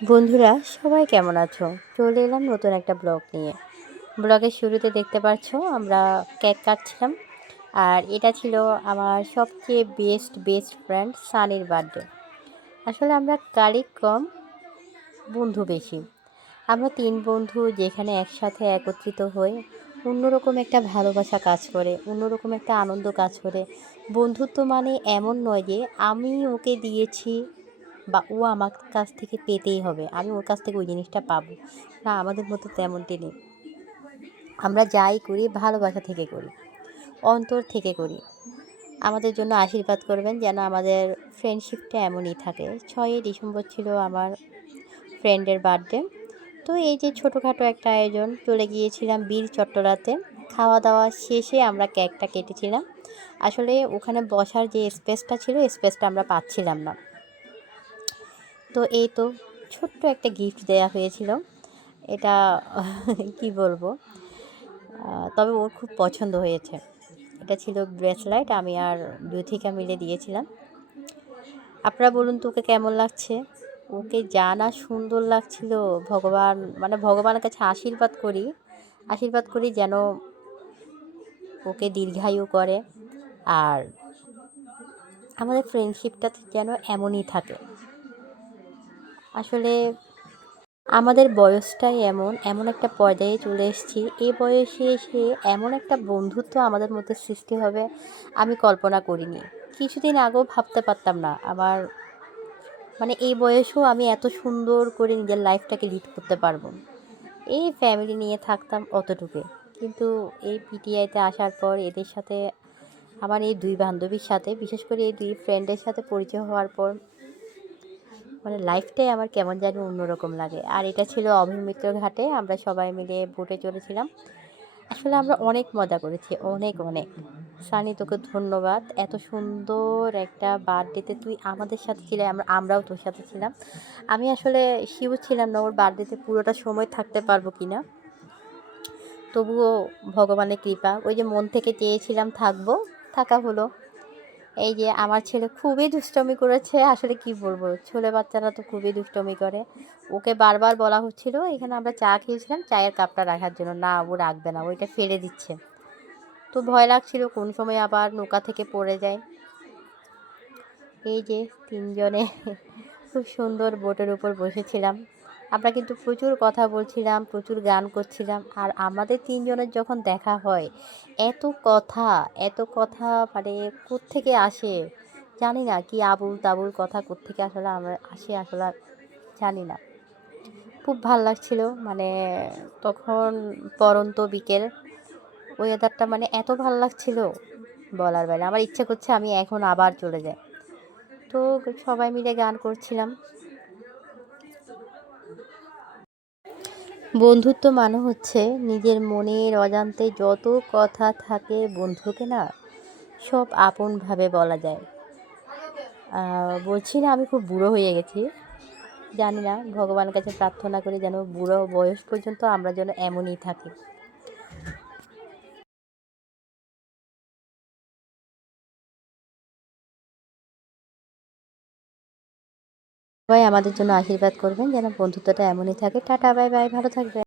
বন্ধুরা, সবাই কেমন আছো? চলে এলাম নতুন একটা ব্লগ নিয়ে। ব্লগের শুরুতে দেখতে পাচ্ছ আমরা কেক কাটছিলাম। আর এটা ছিল আমার সবচেয়ে বেস্ট ফ্রেন্ড সানির বার্থডে। আসলে আমরা কালিগ কম, বন্ধু বেশি। আমরা 3 বন্ধু যেখানে একসাথে একত্রিত হই, অন্যরকম একটা ভালোবাসা কাজ করে, অন্যরকম একটা আনন্দ কাজ করে। বন্ধুত্ব মানে এমন নয় যে আমি ওকে দিয়েছি বা ও আমার কাছ থেকে পেতেই হবে, আমি ওর কাছ থেকে ওই জিনিসটা পাবো না। আমাদের মধ্যে তেমনটি নেই। আমরা যাই করি ভালোবাসা থেকে করি, অন্তর থেকে করি। আমাদের জন্য আশীর্বাদ করবেন যেন আমাদের ফ্রেন্ডশিপটা এমনই থাকে। 6ই ডিসেম্বর ছিল আমার ফ্রেন্ডের বার্থডে। তো এই যে ছোটোখাটো একটা আয়োজন, চলে গিয়েছিলাম বীর চট্টলাতে। খাওয়া দাওয়া শেষে আমরা কেকটা কেটেছিলাম। আসলে ওখানে বসার যে স্পেসটা ছিল, স্পেসটা আমরা পাচ্ছিলাম না। তো এই তো ছোট্ট একটা গিফট দেয়া হয়েছিল। এটা কি বলবো, তবে ওর খুব পছন্দ হয়েছে। এটা ছিল ব্রেসলাইট, আমি আর যুথিকা মিলে দিয়েছিলাম। আপনারা বলুন তো ওকে কেমন লাগছে? ওকে যা না সুন্দর লাগছিল, ভগবান মানে ভগবানের কাছে আশীর্বাদ করি যেন ওকে দীর্ঘায়ু করে। আর আমাদের ফ্রেন্ডশিপটা যেন এমনই থাকে। আসলে আমাদের বয়সটাই এমন একটা পর্যায়ে চলে এসেছি। এই বয়সে এসে এমন একটা বন্ধুত্ব আমাদের মধ্যে সৃষ্টি হবে আমি কল্পনা করিনি। কিছুদিন আগেও ভাবতে পারতাম না আমার মানে এই বয়সেও আমি এত সুন্দর করে নিজের লাইফটাকে লিড করতে পারবো। এই ফ্যামিলি নিয়ে থাকতাম অতটুকু, কিন্তু এই পিটিআইতে আসার পর এদের সাথে, আমার এই 2 বান্ধবীর সাথে, বিশেষ করে এই 2 ফ্রেন্ডের সাথে পরিচয় হওয়ার পর মানে লাইফটাই আমার কেমন জানি অন্যরকম লাগে। আর এটা ছিল অভয়মিত্র ঘাটে, আমরা সবাই মিলে বোটে চড়েছিলাম। আসলে আমরা অনেক মজা করেছি, অনেক। সানি, তোকে ধন্যবাদ, এত সুন্দর একটা বার্থডেতে তুই আমাদের সাথে ছিলে, আমরাও তোর সাথে ছিলাম। আমি আসলে শিওর ছিলাম না ওর বার্থডেতে পুরোটা সময় থাকতে পারবো কি না। তবুও ভগবানের কৃপা, ওই যে মন থেকে চেয়েছিলাম থাকবো, থাকা হলো। এই যে আমার ছেলে খুবই দুষ্টমি করেছে, আসলে কি বলবো, ছেলে বাচ্চারা তো খুবই দুষ্টমি করে। ওকে বারবার বলা হচ্ছিল, এখানে আমরা চা খেয়েছিলাম, চায়ের কাপটা রাখার জন্য, না ও রাখবে না, ওইটা ফেলে দিচ্ছে। তো ভয় লাগছিল কোন সময় আবার নৌকা থেকে পড়ে যায়। এই যে 3 জনে খুব সুন্দর বোটের উপর বসেছিলাম। আমরা কিন্তু প্রচুর কথা বলছিলাম, প্রচুর গান করছিলাম। আর আমাদের 3 জনের যখন দেখা হয়, এত কথা মানে কোত্থেকে আসে জানি না, কি আবুল তাবুল কথা কোত্থেকে আসলে আসে আসলে জানি না। খুব ভাল লাগছিল, মানে তখন পড়ন্ত বিকেল, ওয়েদারটা মানে এত ভাল লাগছিল বলার বাইরে। আমার ইচ্ছে করছে আমি এখন আবার চলে যাই। তো সবাই মিলে গান করছিলাম। বন্ধুত্ব মানে হচ্ছে নিজের মনের অজান্তে যত কথা থাকে বন্ধুকে না সব আপনভাবে বলা যায়। বলছি না আমি খুব বুড়ো হয়ে গেছি, জানি না, ভগবানের কাছে প্রার্থনা করি যেন বুড়ো বয়স পর্যন্ত আমরা যেন এমনই থাকি। সবাই আমাদের জন্য আশীর্বাদ করবেন যেন বন্ধুত্বটা এমনই থাকে। টাটা, বাই বাই, ভালো থাকবেন।